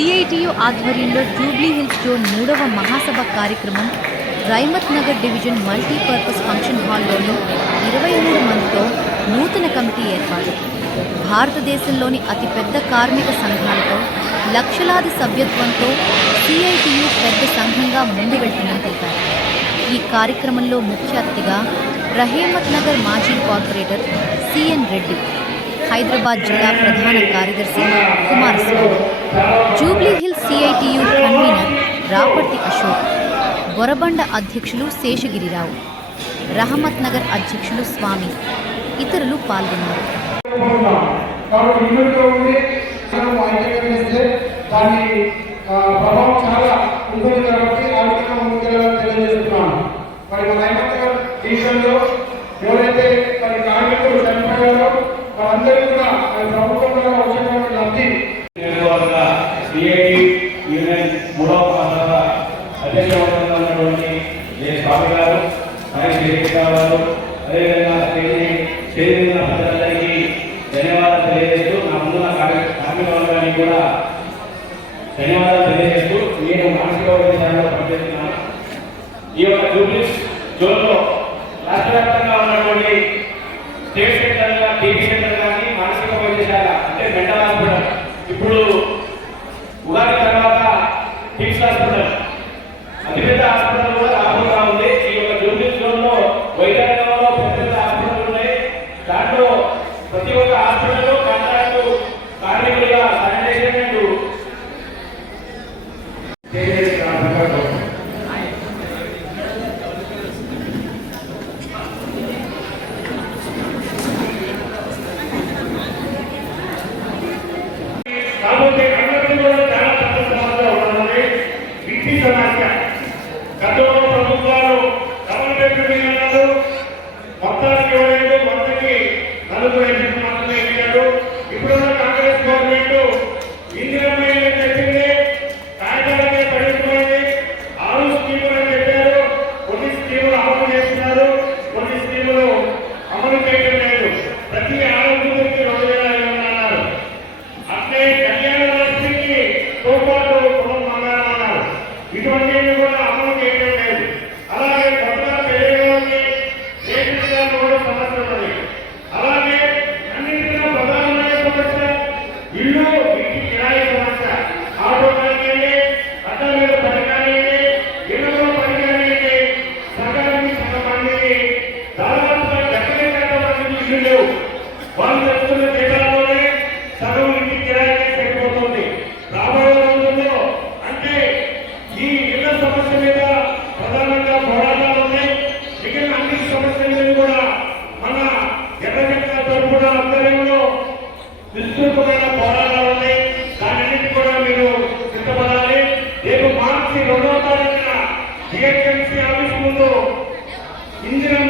CITU ఆధ్వర్యంలో Jubilee hills zone 3వ మహాసభ కార్యక్రమం రైమత్ నగర్ డివిజన్ మల్టీపర్పస్ ఫంక్షన్ హాల్లోని 23 మందితో నూతన కమిటీ ఏర్పాటు. భారతదేశంలోని అతిపెద్ద కార్మిక సంఘాలతో లక్షలాది సభ్యత్వంతో సిఐటియు పెద్ద సంఘంగా ముందు వెళ్తుందని తెలిపారు. ఈ కార్యక్రమంలో ముఖ్య అతిథిగా రహేమత్ నగర్ మాజీ కార్పొరేటర్ సిఎన్ రెడ్డి, హైదరాబాద్ జిల్లా ప్రధాన కార్యదర్శి Kumaraswamy, Jubilee hills CITU convener Raparthi Ashok, Borabanda అధ్యక్షులు శేషగిరిరావు, రహమత్ నగర్ అధ్యక్షులు స్వామి, ఇతరులు పాల్గొన్నారు. ఎవరైతే మరి కార్మికులు చనిపోయారో వాళ్ళందరూ కూడా ప్రభుత్వంలో వచ్చినటువంటి లబ్ధి యూనియన్ 3వ మహాసభ అధ్యక్షులుగా ఉన్నటువంటి స్వామి గారు, గారు, అదేవిధంగా చేరిన ప్రజలందరికీ ధన్యవాదాలు తెలియజేస్తూ, నా ముందున్న కార్మిక వర్గానికి కూడా ధన్యవాదాలు తెలియజేస్తూ నేను మానసిక వైద్యశాలలో పనిచేస్తున్నాను. ఈ యొక్క జూబ్లీ జోన్లో రాష్ట్ర వ్యాప్తంగా ఉన్నటువంటి స్టేట్ సెంటర్గా టీవీ సెంటర్ కానీ మానసిక వైద్యశాల అంటే మెంటల్ హాస్పిటల్, ఇప్పుడు ఉగాది తర్వాత టిమ్స్ హాస్పిటల్ అతిపెద్ద హాస్పిటల్ కూడా రాబోతా ఉంది. ఈ యొక్క జూబ్లీ జోన్లో వైద్య రంగంలో పెద్ద పెద్ద హాస్పిటల్ ఉన్నాయి. దాంట్లో ప్రతి ఒక్క హాస్పిటల్లో కాంట్రాక్టు కార్మికులుగా శానిటేషన్ కాబట్టి అందరికీ కూడా చాలా పెద్ద సమస్య ఉన్నది. విద్యుత్ సమస్య గతంలో ప్రభుత్వాలు డబుల్ బెడ్రూమ్ అన్నారు, మొత్తానికి ఇవ్వలేదు, మొత్తకి 4 ఇంటికి మాత్రమే ఇచ్చారు. ఇప్పుడున్న కాంగ్రెస్ గవర్నమెంట్ ఇందిరమ్మ ఇల్లు చెప్పింది, కాగితాలకే పడిపోయింది. 6 స్కీములు అని చెప్పారు, కొన్ని స్కీములు అమలు చేస్తున్నారు, కొన్ని స్కీములు అమలు చేయడం లేదు. ప్రతి ఆరోగ్యానికి 2,500 అన్నారు. అట్లే కళ్యాణ లక్ష్మికి తోపాటు కులం అన్నారు. ఇటువంటివి కూడా అమలు చేయడం లేదు. అలాగే కొత్తగా పెరిగిన కూడా సమస్య ఉన్నది. అలాగే అన్నింటిలో ప్రధానమైన సమస్య ఇల్లు, ఇంటి కిరాయి సమస్య. ఆటో కానివ్వండి, అడ్డ మీద పని కానివ్వండి, ఇళ్లలో పని కానివ్వండి, సగానికి సగం మందికి దాదాపుగా 70% ఇల్లు లేవు. వాళ్ళు చెప్తున్న జీతాల్లోనే సగం ఇంటి కిరాయికే సరిపోతుంది. రాబోయే రోజుల్లో అంటే ఈ ఇళ్ల సమస్య మీద ప్రధానంగా పోరాటాలు ఉన్నాయి. మిగిలిన అన్ని సమస్యల మీద కూడా మన ఎర్రజెండా తరపున ఆధ్వర్యంలో విస్తృతమైన పోరాటాలు ఉన్నాయి. దానిన్నింటి కూడా మీరు సిద్ధపడాలి. రేపు మార్చి 2వ తారీఖున జిహెచ్ఎంసీ ఆఫీస్ ముందు ఇందిరమ్మ